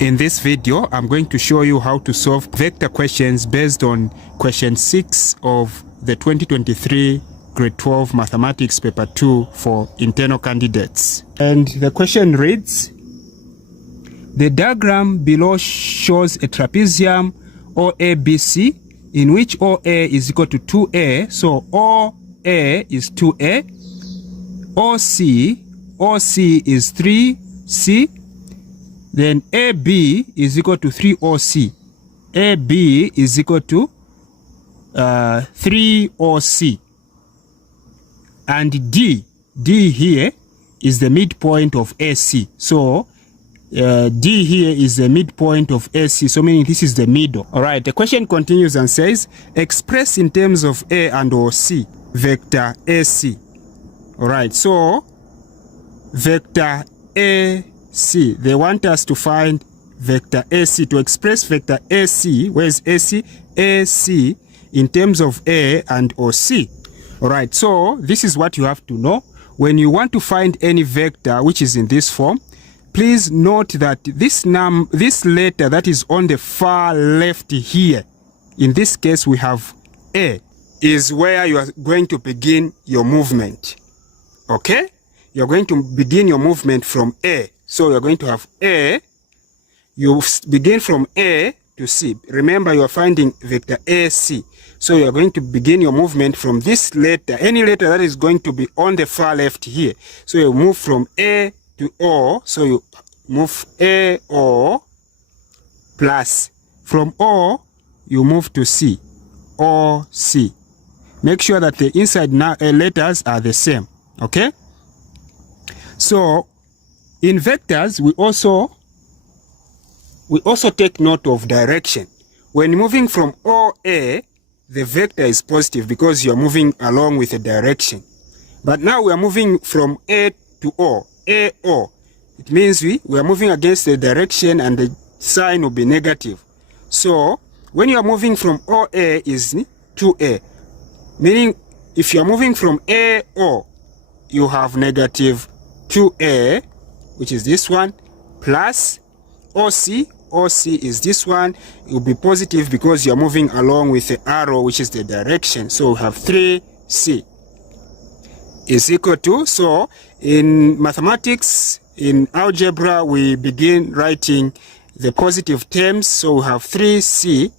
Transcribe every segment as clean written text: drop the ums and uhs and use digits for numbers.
In this video, I'm going to show you how to solve vector questions based on question 6 of the 2023 grade 12 mathematics paper 2 for internal candidates. And the question reads, the diagram below shows a trapezium OABC in which OA is equal to 2A. So OA is 2A, OC is 3C, then AB is equal to 3OC. AB is equal to 3OC. And D here is the midpoint of AC. So D here is the midpoint of AC, so meaning this is the middle. All right, the question continues and says, express in terms of A and or C, vector AC. All right, so vector AC, they want us to find vector AC. To express vector AC, where is AC? AC in terms of A and or C. All right, so this is what you have to know. When you want to find any vector which is in this form, please note that this letter that is on the far left here, in this case we have A, is where you are going to begin your movement. Okay? You're going to begin your movement from A. So you're going to have A. You begin from A to C. Remember, you are finding vector AC. So you're going to begin your movement from this letter, any letter that is going to be on the far left here. So you move from A to O. So you move A, O, plus. From O, you move to C. O, C. Make sure that the inside letters are the same. Okay? So, in vectors, we also take note of direction. When moving from OA, the vector is positive because you are moving along with a direction. But now we are moving from A to O, AO. It means we are moving against the direction and the sign will be negative. So, when you are moving from OA is to A, meaning if you are moving from AO, you have negative 2A, which is this one, plus OC. OC is this one. It will be positive because you are moving along with the arrow, which is the direction. So we have 3C is equal to, so in mathematics, in algebra, we begin writing the positive terms. So we have 3C,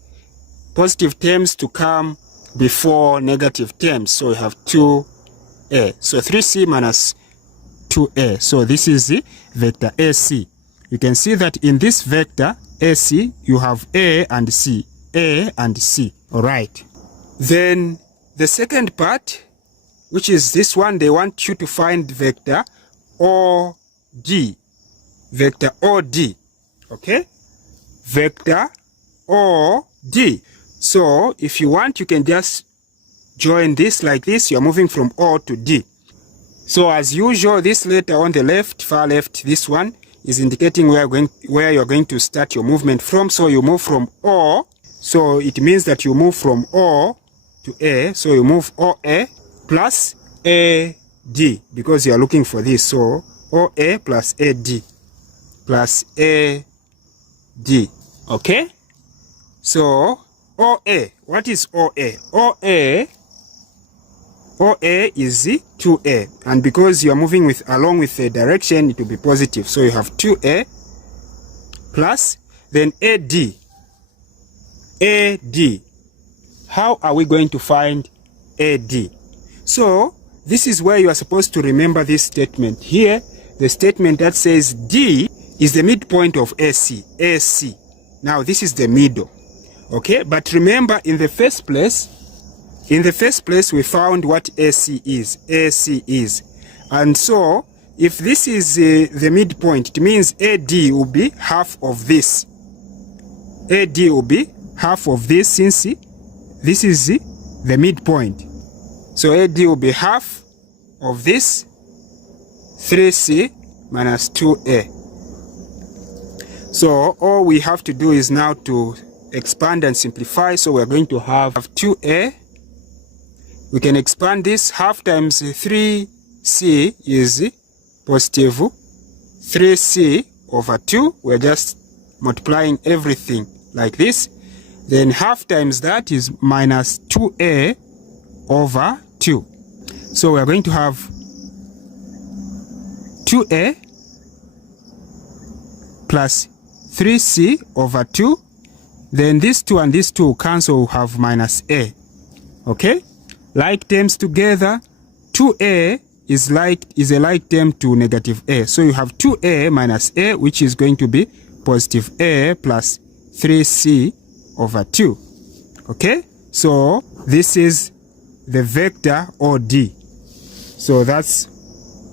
positive terms to come before negative terms. So we have 2A. So 3C minus 2A. So this is the vector AC. You can see that in this vector AC, you have A and C. A and C. All right. Then the second part, which is this one, they want you to find vector OD. Vector OD. Okay? Vector OD. So if you want, you can just join this like this. You're moving from O to D. So as usual, this letter on the left, far left, this one, is indicating where you're going to start your movement from. So you move from O. So it means that you move from O to A. So you move OA plus AD because you are looking for this. So OA plus AD plus AD. Okay? So OA. What is OA? OA is 2A, and because you are moving along with the direction, it will be positive. So you have 2A plus, then AD. AD. How are we going to find AD? So this is where you are supposed to remember this statement. Here, the statement that says D is the midpoint of AC. AC. Now this is the middle. Okay, but remember in the first place, we found what AC is. AC is. And so, if this is the midpoint, it means AD will be half of this. AD will be half of this since this is the midpoint. So AD will be half of this 3C minus 2A. So all we have to do is now to expand and simplify. So we're going to have 2A. We can expand this. Half times 3C is positive 3C over 2. We're just multiplying everything like this. Then half times that is minus 2a over 2. So we are going to have 2a plus 3c over 2. Then this 2 and this 2 cancel, have minus a. Okay? Like terms together, 2a is a like term to negative a. So you have 2a minus a, which is going to be positive a plus 3c over 2. Okay? So this is the vector OD. So that's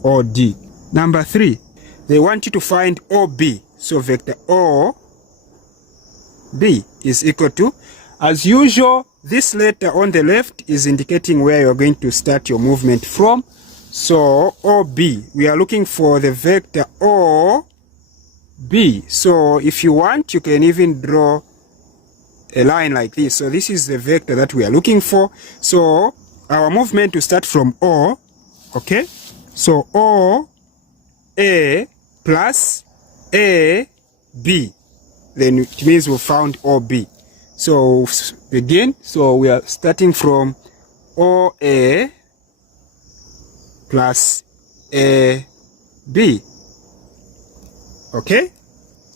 OD. Number 3, they want you to find OB. So vector OB is equal to, as usual, this letter on the left is indicating where you're going to start your movement from. So OB, we are looking for the vector OB. So if you want, you can even draw a line like this. So this is the vector that we are looking for. So our movement to start from O, okay? So O, A plus A, B. Then it means we found OB. So begin. So we are starting from OA plus AB. Okay?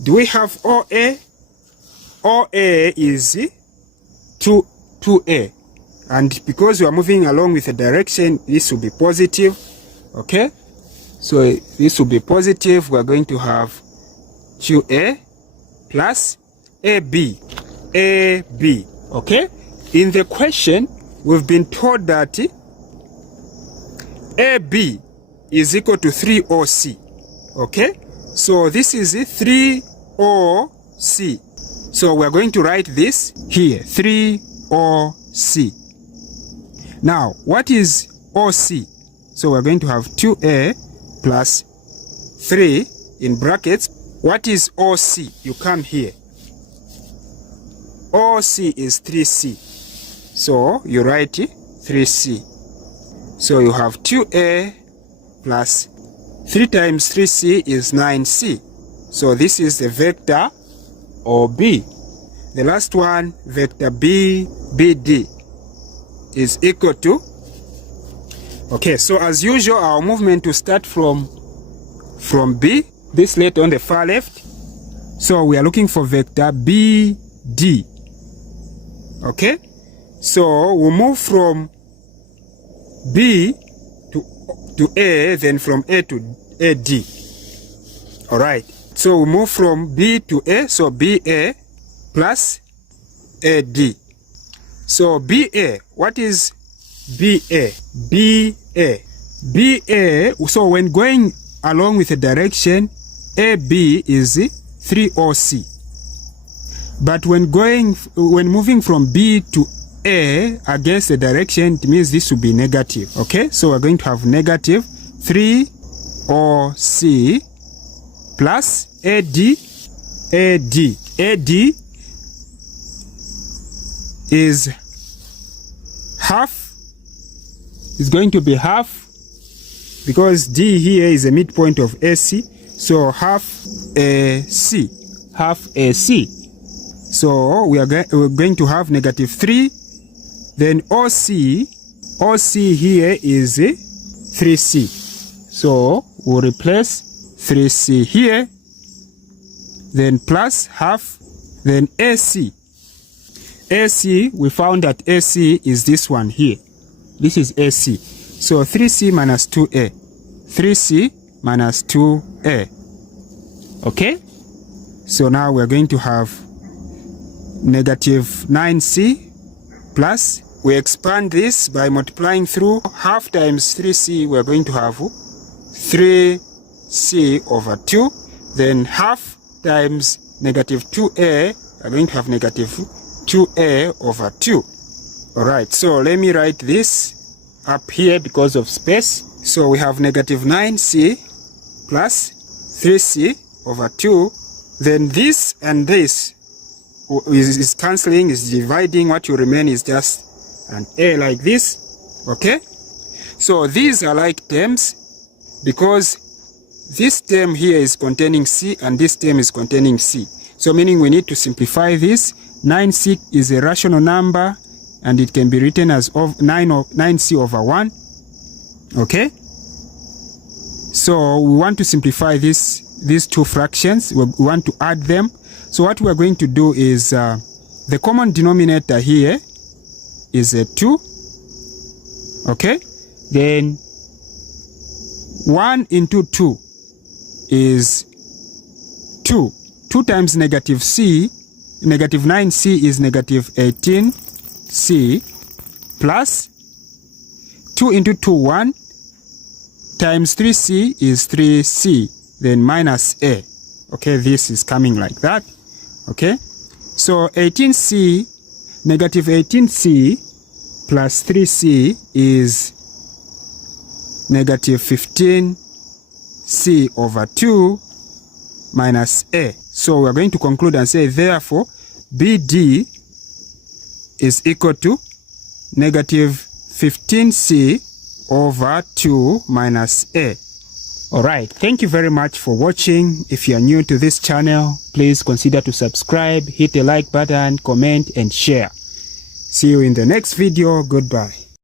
Do we have OA? OA is 2A. And because we are moving along with a direction, this will be positive. Okay? So this will be positive. We are going to have 2A plus AB. AB. Okay? In the question, we've been told that AB is equal to 3OC. Okay? So this is 3OC. So we're going to write this here, 3OC. Now, what is OC? So we're going to have 2A plus 3 in brackets. What is OC? You come here. OC is 3C. So you write 3C. So you have 2A plus 3 times 3C is 9C. So this is the vector OB. The last one, vector BD, is equal to, okay, so as usual, our movement to start from B, this letter on the far left. So we are looking for vector BD. Okay, so we'll move from B to A, then from A to AD. All right, so we move from B to A, so BA plus AD. So BA, what is BA? BA, so when going along with a direction, AB is 3OC. But when moving from B to A against the direction, it means this will be negative. Okay, so we're going to have negative 3OC plus AD is half. It's going to be half because D here is a midpoint of AC. So half AC. So we're going to have negative 3. Then OC here is 3C. So we'll replace 3C here. Then plus half. Then AC. AC, we found that AC is this one here. This is AC. So 3C minus 2A. 3C minus 2A. Okay? So now we're going to have negative 9C plus, we expand this by multiplying through half times 3C, we're going to have 3C over 2. Then half times negative 2A, we're going to have negative 2A over 2. Alright, so let me write this up here because of space. So we have negative 9C plus 3C over 2. Then this and this is cancelling, is dividing. What will remain is just an A like this. Okay? So these are like terms because this term here is containing C and this term is containing C. So meaning we need to simplify this. 9c is a rational number and it can be written as 9c over 1. Okay? So we want to simplify these two fractions. We want to add them. So what we are going to do is the common denominator here is a 2. Okay? Then 1 into 2 is 2. 2 times negative 9c is negative 18c plus 2 into 2, 1 times 3c is 3c, then minus a. Okay, this is coming like that. Okay, so 18c, negative 18c plus 3c is negative 15c over 2 minus a. So we're going to conclude and say, therefore, BD is equal to negative 15c over 2 minus a. Alright, thank you very much for watching. If you are new to this channel, please consider to subscribe, hit the like button, comment and share. See you in the next video. Goodbye.